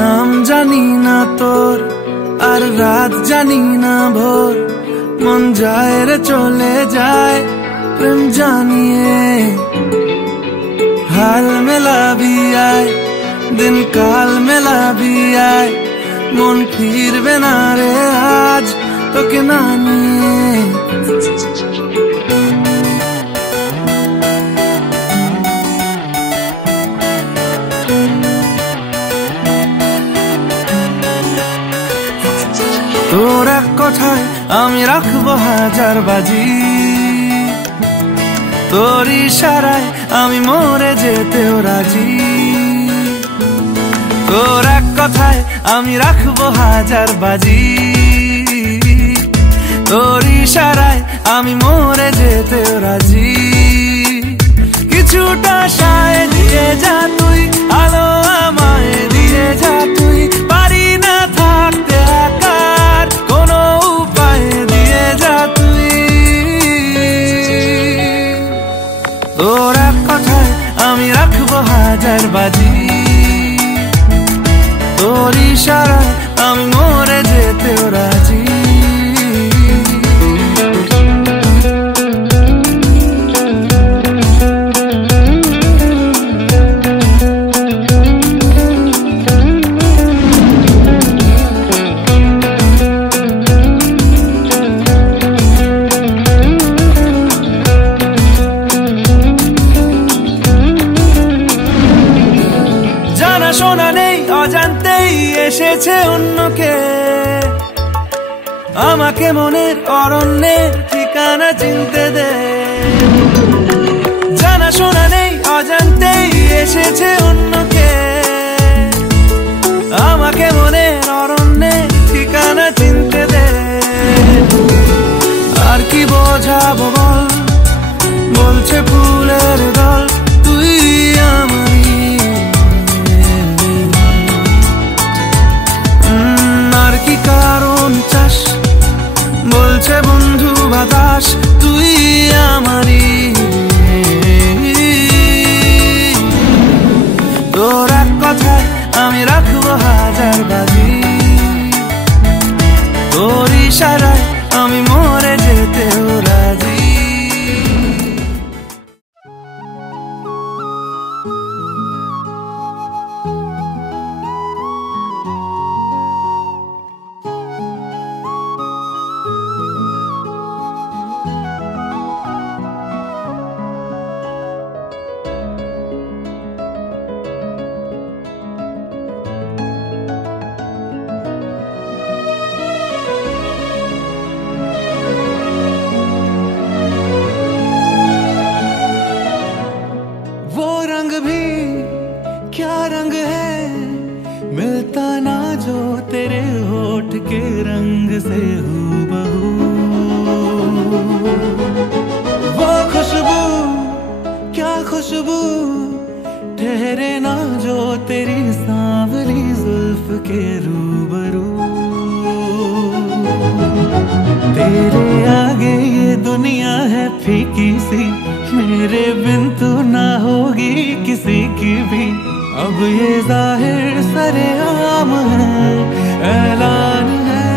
নাম জানি না তোর, আর রাত জানি না ভোর, মন যায় রে চলে যায় প্রেম জানিয়ে। हाल मिला भी आए, दिन काल मिला भी आए, मन फिर बिना रे आज तो के नानिए। তোর এক কথায় আমি রাখবো হাজার বাজি, তোর ইশারায় আমি মরে যেতেও রাজি। তোর এক কথায় আমি রাখবো হাজার বাজি, তোর ইশারায় আমি মরে যেতেও রাজি। কিছুটা সায় দিয়ে যা তুই, আলো আমায় দিয়ে যা তুই, পারি না থাকতে একার কোনো উপায় দিয়ে যা তুই। তোর এক কথায় আমি রাখবো হাজার বাজি, তোর ইশারায় আমি মরে যেতেও রাজি। শোনা নেই অজান্তেই এসেছে অন্যকে, আমাকে মনের অরণ্যের ঠিকানা চিনতে দে। জানা শোনা নেই অজান্তেই এসেছে অন্যকে, আমাকে মনের অরণ্যের ঠিকানা চিনতে দে। আর কি বোঝাবো বল, বলছে ফুলের দল তুই আমারই। আর কি কারণ চাস, বলছে বন্ধু বাতাস তুই আমারই। তোর এক কথায় আমি রাখবো হাজার বাজি, তোর ইশারায় আমি মরে যেতেও রাজি। क्या रंग है मिलता ना जो तेरे होठ के रंग से हूबहू, वो खुशबू क्या खुशबू ठहरे ना जो तेरी सांवली जुल्फ के रूबरू। तेरे आगे ये दुनिया है फीकी सी, मेरे बिन तू ना होगी किसी की भी। अब ये जाहिर सरेआम है, ऐलान है,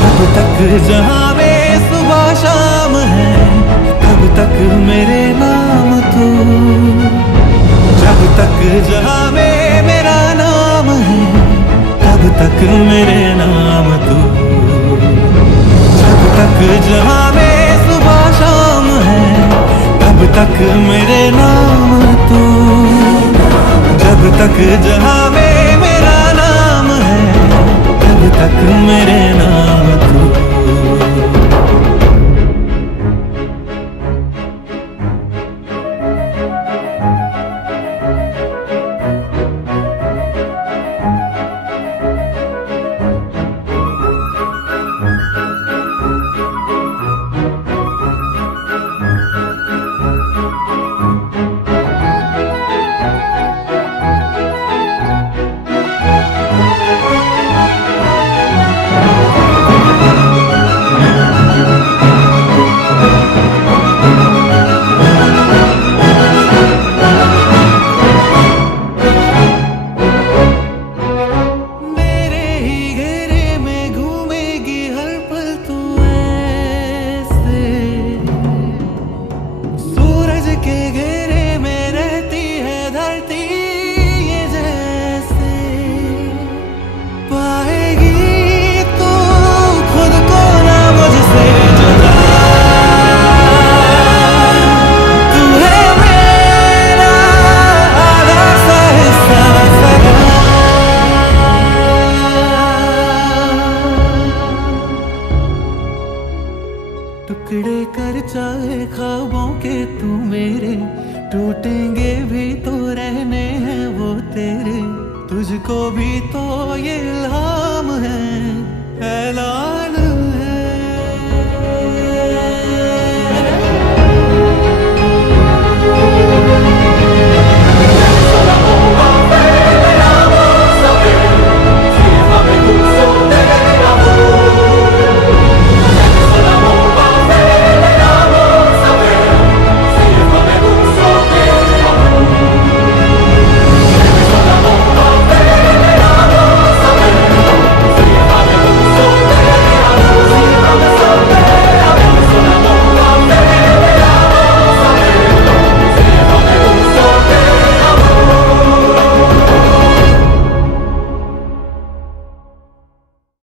जब तक जहां में सुबह शाम है तब तक मेरे नाम तू। जब तक जहां में मेरा नाम है तब तक मेरे नाम तू। जब तक जहां में सुबह शाम है तब तक मेरे नाम तू। जब तक जहां में मेरा नाम है तब तक मेरे नाम तू। के घेरे में रहती है धरती ये जैसे पाएगी तू खुद को ना मुझसे जुदा। तू है मेरा आधा सा हिस्सा सदा। टुकड़े कर चाहे ख्वाबों के तू मेरे, टूटेंगे भी तो रहने हैं वो तेरे। तुझको भी तो ये इल्हाम है ऐलान